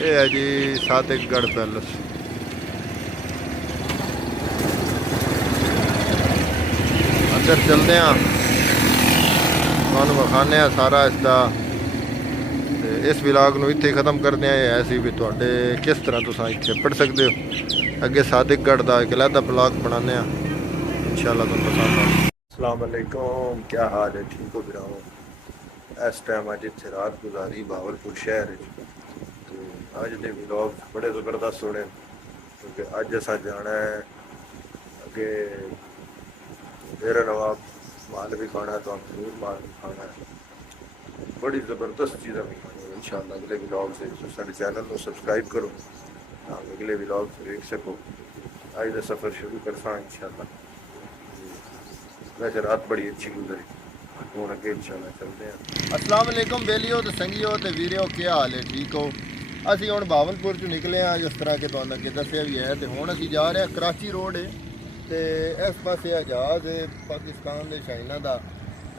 ये है जी सादिकगढ़ पैलेस। अंदर चलते हैं, तुहानू विखाने सारा इसका। इस विलाग नू इत्थे खत्म करते हैं। ऐसी भी तुहाडे किस तरह तुसां इत्थे पढ़ सकते हो। अगे सादिकगढ़ का एक अलहदा ब्लॉग बनाने इंशाअल्लाह तुहानू पसंद आ। अस्सलाम वालेकुम, क्या हाल है? ठीक हो गिराओ। इस टाइम अज इत्थे रात गुजारी बहावलपुर शहर। तो अज के व्लॉग बड़े जबरदस्त होने, क्योंकि अज असा जाना है अगे डेरा नवाब माल भी खाना है, तो जरूर माल भी खाना है। बड़ी जबरदस्त चीज़ें भी खानी है इंशाअल्लाह। अगले व्लॉग से सारे चैनल को सब्सक्राइब करो, अगले व्लॉग से देख सको। अज का सफ़र शुरू करसा इंशाअल्लाह। वैसे रात बड़ी अच्छी गुजरी, हूँ अगे इंशाअल्लाह चलते हैं। अस्सलाम वालेकुम बेलियो तो संगियो तो वीरियो, क्या हाल है? ठीक हो? असी हुण बहावलपुर चों निकले हैं, जिस तरह के तुहानूं अगे दस्सिया भी है। तो हुण असी जा रहे हैं कराची रोड है, तो इस पासे जहाज़ है पाकिस्तान के चाइना का।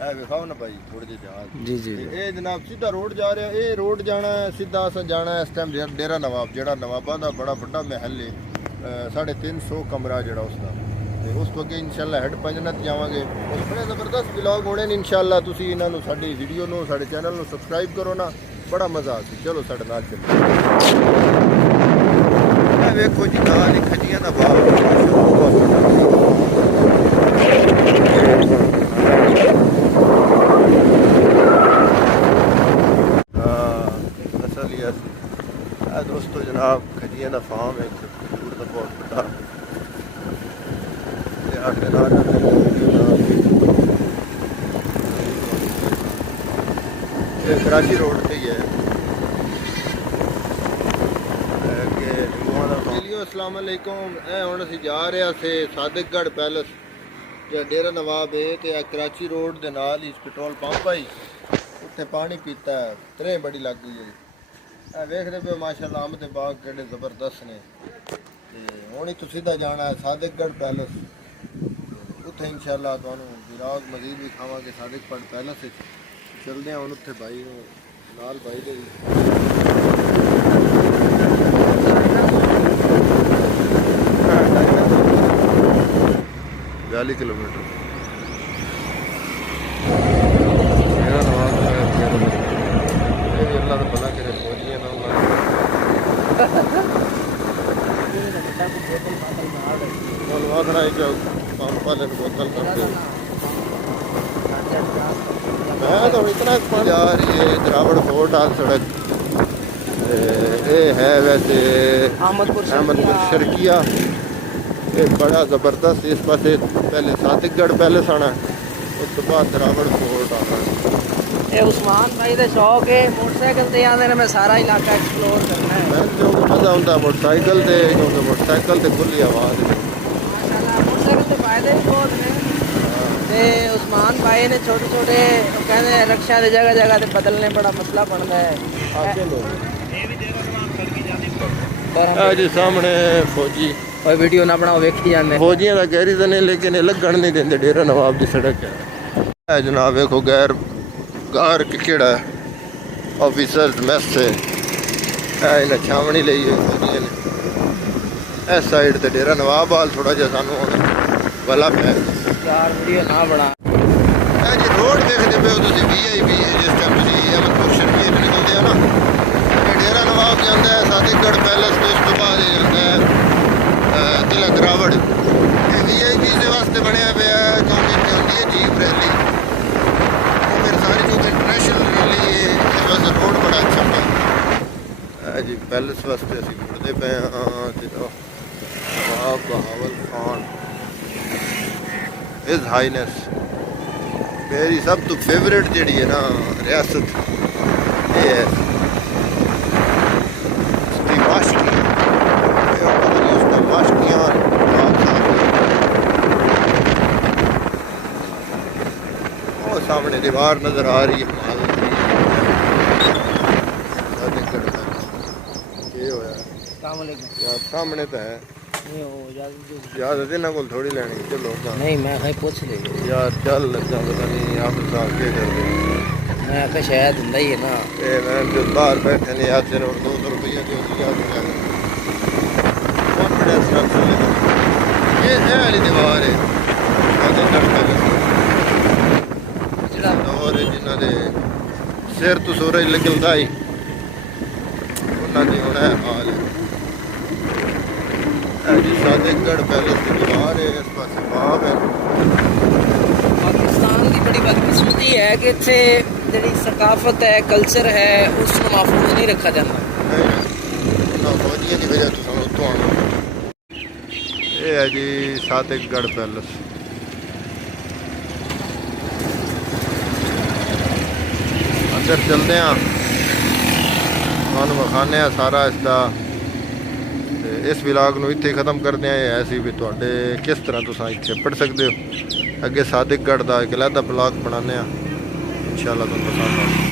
है विखाओ ना भाई थोड़े जे जहाज़। जी जी। ये जनाब सीधा रोड जा रहा है। ये रोड जाना है सीधा, अस जाना है इस टाइम डेरा नवाब, जोड़ा नवाबा का बड़ा बड़ा महल है, 350 कमरा जोड़ा उसका। उस तो अगे इंशाअल्लाह हेड पंजनत जावांगे। उस बड़े जबरदस्त व्लॉग होने ने इंशाअल्लाह। तुसीं इन्हां नूं साडी वीडियो नूं साडे चैनल नूं सब्सक्राइब करो ना, बड़ा मज़ा आसी। चलो साडे नाल चलो। ਇਹ ਵੇਖੋ ਜੀ ਨਾਲ ਹੀ ਖੱਜੀਆਂ ਦਾ ਬਾਗ। असल ही दोस्तों जनाब खजिया का फार्म है, खजूर का बहुत बड़ा। कराची रोड पे ही है। अस्सलाम वालेकुम। हुण असीं जा रहे थे सादिकगढ़ पैलेस, जो डेरा नवाब है, तो कराची रोड के नाल ही पेट्रोल पंप आई, उत्थे पानी पीता है। त्रे बड़ी लग गई है। वेखते पे माशाअल्लाह अम्ब के बाग किहड़े जबरदस्त ने। हुण ही सीधा जाना है सादिकगढ़ पैलेस, उत्थे इंशाअल्लाह तुहानूं व्लॉग मजीद भी खावांगे। सादिकगढ़ पैलेस चलते हैं हुण उत्थे भाई नाल भाई दे 42 किलोमीटर। अल्लाह भला करे फौजियां ना बोतल करते। मैं तो इतना जा रही है द्रावड़ फोर्ट आल सड़क। ये है वैसे अहमदपुर शर्किया। ये बड़ा ज़बरदस्त। इस पास पहले सादिकगढ़ पैलेस आना है, उस तो बाद द्रावड़ फोर्ट आना है। ये उस्मान भाई का शौक है, मोटरसाइकिल से आने में सारा इलाका एक्सप्लोर करना है। मैं जो मज़ा आता मोटरसाइकिल से, क्योंकि मोटरसाइकिल से खुली आवाज़ है। माशाल्लाह मोटरसाइकिल से फायदे भी बहुत हैं। ते उस्मान भाई ने छोटे छोटे कहते रक्षा की जगह जगह से बदलने बड़ा मसला बनता है। जी सामने फौजी और वीडियो ना बनाओ, वेखी जाते फौजियां का गैरिजन है, लेकिन ये लगन नहीं देंगे। डेरा नवाब की सड़क है जनाब। देखो गैर गार केड़ा ऑफिसर्स मैस से इन्हें छावनी ली है फौजियों ने। इस साइड से डेरा नवाब वाल थोड़ा जहा सानू वाला पै यार वीडियो ना बना। जी रोड देखते पे हो तुम VIP है, जिस टाइम अहमदपुर शर्किया निकलते हो ना, डेरा नवाब जाता है सादिकगढ़ पैलेस, तो उस तो बाद जाता है किला द्रावड़। VIP के वास्ते बनया पे है, क्योंकि इतनी होती है जीप रैली। वो मेरे सारी जो इंटरनेशनल रैली है, इस वास्ते रोड बड़ा अच्छा बना जी। पैलेस वास्ते असीं मुड़ते पे हाँ। नवाब बहावल खान इज हाईनेस मेरी सब तो फेवरेट जी है ना रियासत, ये है उसकी माशकियाँ। उसका माशकियाँ वो सामने दीवार नजर आ रही है। यार सामने तो है इजाजत इन्होंने को थोड़ी लैनी। चलो नहीं मैं कहीं पूछ ले यार चल लगा पता नहीं आप साथ के करते। मैं शायद ही है ना। मैं जो बाहर बैठे ने यार सिर्फ 200 रुपया वीडियो की याद दिया कॉन्फिडेंस रख सकते ये वाली दीवार है और जिन्हों के सिर तो सूरज निकलता ही उन्होंने होना है हाल है जी सादिकगढ़ पैलेस की दीवार है इस पास बाग है पाकिस्तान की बड़ी बदकिस्मती है कि इतने जी सकाफत है कल्चर है उसको महफूज नहीं रखा जाता फौजियों की वजह तो सानू उत्थों आना ये है जी सादिकगढ़ पैलेस अंदर चलते हैं ਤੁਹਾਨੂੰ ਵਿਖਾਉਂਦੇ ਆ ਸਾਰਾ ਇਸ ਦਾ ਤੇ ਇਸ ਵਲੌਗ ਨੂੰ ਇੱਥੇ ਖਤਮ ਕਰਦੇ ਆ ਇਹ ਐਸੀ ਵੀ ਤੁਹਾਡੇ ਕਿਸ ਤਰ੍ਹਾਂ ਤੁਸੀਂ ਇੱਥੇ ਪੜ ਸਕਦੇ ਹੋ ਅੱਗੇ ਸਾਦਿਕਗੜ੍ਹ ਦਾ ਇੱਕ ਅਲੱਗਾ ਵਲੌਗ ਬਣਾਉਂਦੇ ਆ ਇਨਸ਼ਾਅੱਲਾ ਤੁਹਾਨੂੰ ਪਸੰਦ ਆਵੇ